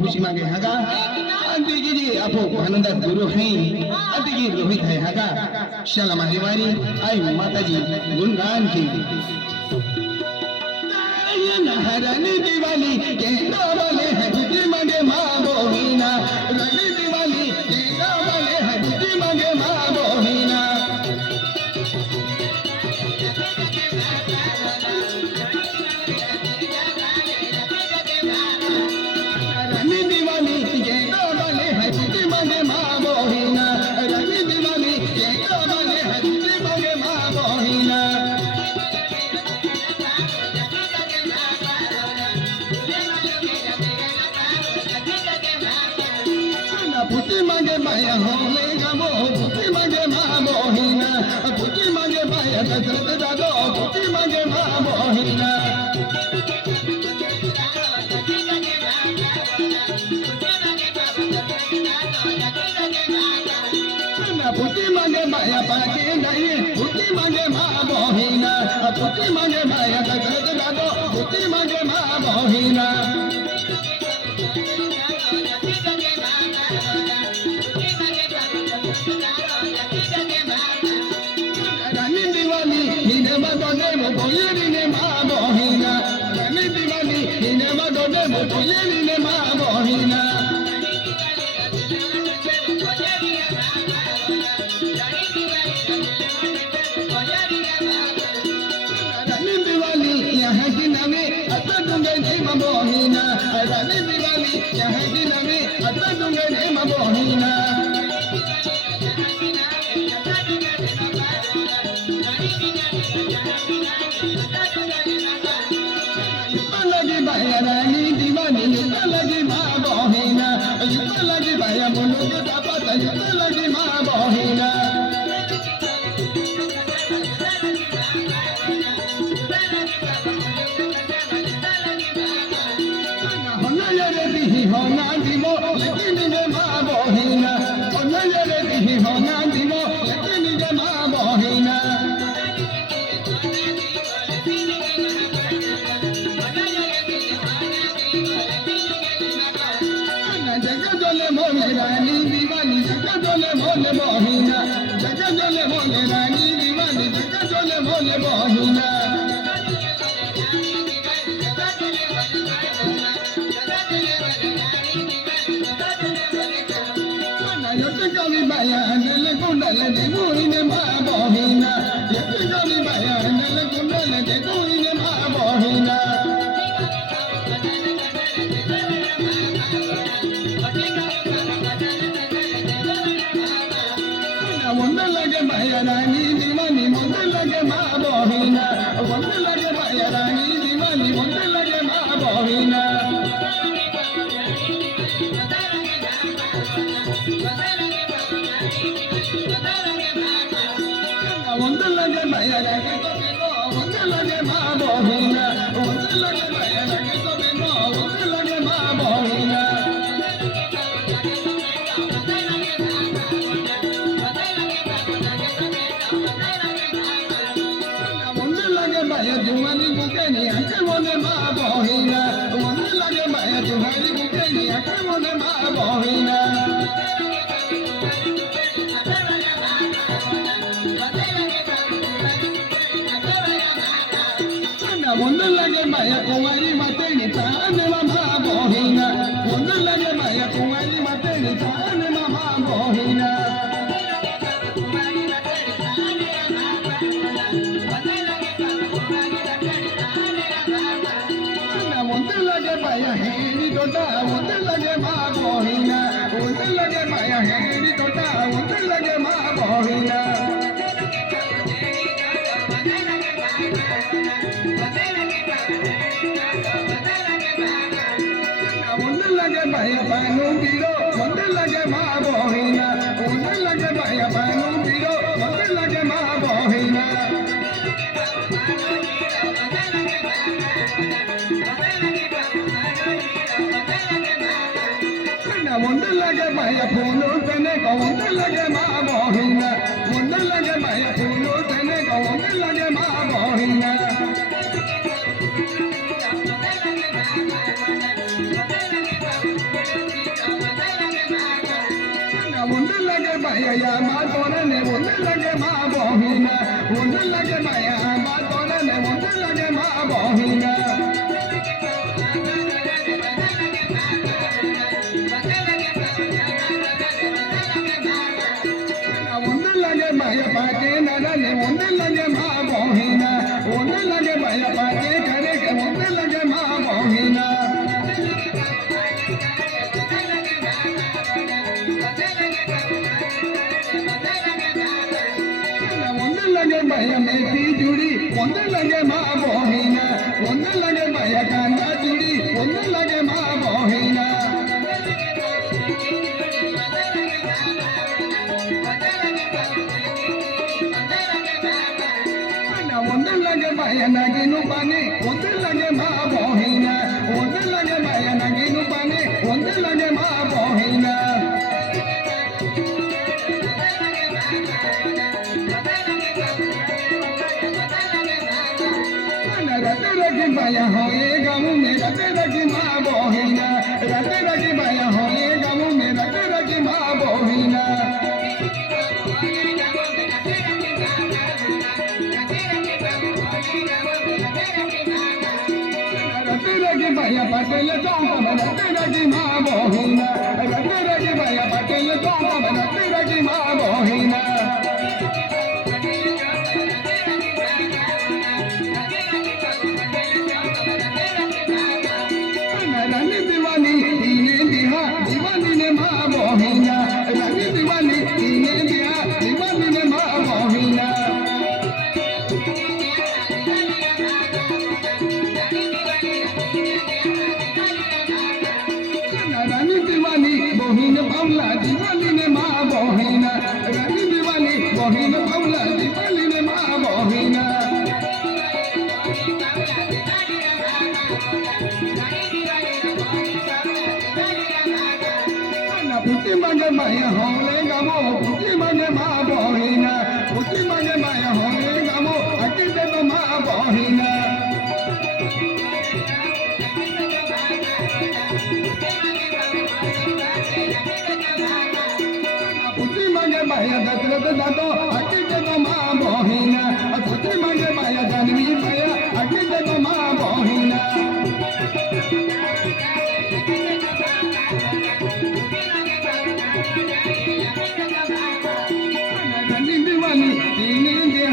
खुशी मांगे हगा अंतिगी जी अपो आनंद गुरु हैं अंतिगी रोहित है हगा शलमा हिवारी आई माता जी गुणगान की हरनी दिवाली के वाले है बुद्धि मांगे माँ बोहिना रनी दिवाली के वाले है बुद्धि मांगे माँ बोहिना रनी दिवाली के वाले है बुद्धि मांगे माँ बोहिना रनी दिवाली के वाले है बुद्धि मांगे माँ बोहिना बुद्धि मांगे माया होले गमो बुद्धि मांगे माँ मोहिना बुद्धि मांगे माया दशरथ दादो बुद्धि मांगे माँ मोहिना बुद्धि मांगे माया पाके नहीं बुद्धि मांगे माँ मोहिना बुद्धि मांगे माया दशरथ दादो बुद्धि मांगे माँ मोहिना रानी दिवाली हिने मगोने मोये नीने माँ मोहिना रानी दिवाली हिने मगोने मोये नीने माँ मोहिना रानी दिवाली यहाँ की नवे अता दूंगे नहीं माँ मोहिना रानी दिवाली यहाँ की नवे अता दूंगे नहीं माँ मोहिना रानी दीवानी युद्ध लगी माँ बहिना युद्ध लगी भाया बोलो के पापा युद्ध लगी माँ बहिना होना यारे दी होना दीवो लेकिन जे माँ बहिना होना यारे दी होना दीवो लेकिन जे माँ बहिना मोले रानी दीवानी जगा जोले मोले मोहिना जगा जोले मोले रानी दीवानी जगा जोले मोले मोहिना यत कवि बाया नल कुंडल दे गुइने माँ मोहिना यत कवि बाया नल कुंडल दे गुइने माँ मोहिना मुंड लगे माया रानी दीवानी मुंड लगे माँ बहिना मुंड लगे माया रानी दीवानी मुंड लगे माँ बहिना मुंड लगे माया रानी मुंड लगे माँ बहिना मुंड लगे माया रानी मुंड लगे माँ बहिना माया जुमानी बुकेनी आके मोने माँ बहिना मुंड लगे माया जुमानी बुकेनी आके मोने माँ बहिना मुंड लगे माया कुमारी mateनी ताने माँ बहिना मुंड लगे माया कुमारी mateनी ताने माँ बहिना मुंड लगे माया हेरी तोटा मुंड लगे माँ बहिना मुंड लगे माया हेरी तोटा मुंड लगे माँ बहिना मुंड लगे माया बानू पीरो मुंड लगे माँ बहिना मुंड लगे माया बानू पीरो मुंड लगे माँ बहिना मुंड लगे माया फूलो तने को मुंड लगे माँ बहिना मुंड लगे माया फूलो तने को मुंड लगे माँ बहिना ಒಂದು ಲಗೆ ಭಯ ಮಾತೋರನೆ ಒಂದು ಲಗೆ ಮಾ ಬೋಹಿನ ಒಂದು ಲಗೆ ಭಯ ಮಾತೋರನೆ ಒಂದು ಲಗೆ ಮಾ ಬೋಹಿನ ಒಂದು ಲಗೆ ಭಯ ಪಾಕೆ ನರನೆ ಒಂದು ಲಗೆ ಮಾ ಬೋಹಿನ ಒಂದು ಲಗೆ ಭಯ ಪಾಕೆ ಕರೆಗೆ ಒಂದು ಲಗೆ ಮಾ ಬೋಹಿನ लगे भैया मेथी जुड़ी ಒಂದು लगे माँ बोहिना ಒಂದು लगे भैया कांदा जुड़ी ಒಂದು लगे माँ बोहिना ಒಂದು लगे भैया नगीनु पानी ಒಂದು लगे माँ बोहिना ಒಂದು लगे भैया नगीनु पानी ಒಂದು लगे माँ बोहिना रटे रखी भैया हो ये गाँव में रटे रखी माँ बोहिना रटे रखी भैया हो ये गाँव में रटे रखी माँ बोहिना रटे रखी भैया पटेल चौक में रटे रखी माँ बोहिना रटे रखी भैया पटेल चौक में रटे रखी माँ बोहिना रानी दीवानी दीने दिहा दीवानी ने माँ बोहिना रानी दीवानी दीने दिहा दीवानी ने माँ बोहिना रानी दीवानी बोहिन बावला दीवानी ने माँ बोहिना रानी दीवानी बोहिन बावला दीवानी ने माँ बोहिना पुती मांगे माया होले गामो पुती मांगे माँ बोहिना पुती मांगे माया होले गामो अति दे तो माँ बोहिना पुती मांगे माया दशरथ दादो अति दे तो माँ बोहिना पुती मांगे माया जानवी माया अति दे तो माँ बोहिना दीवानी दीने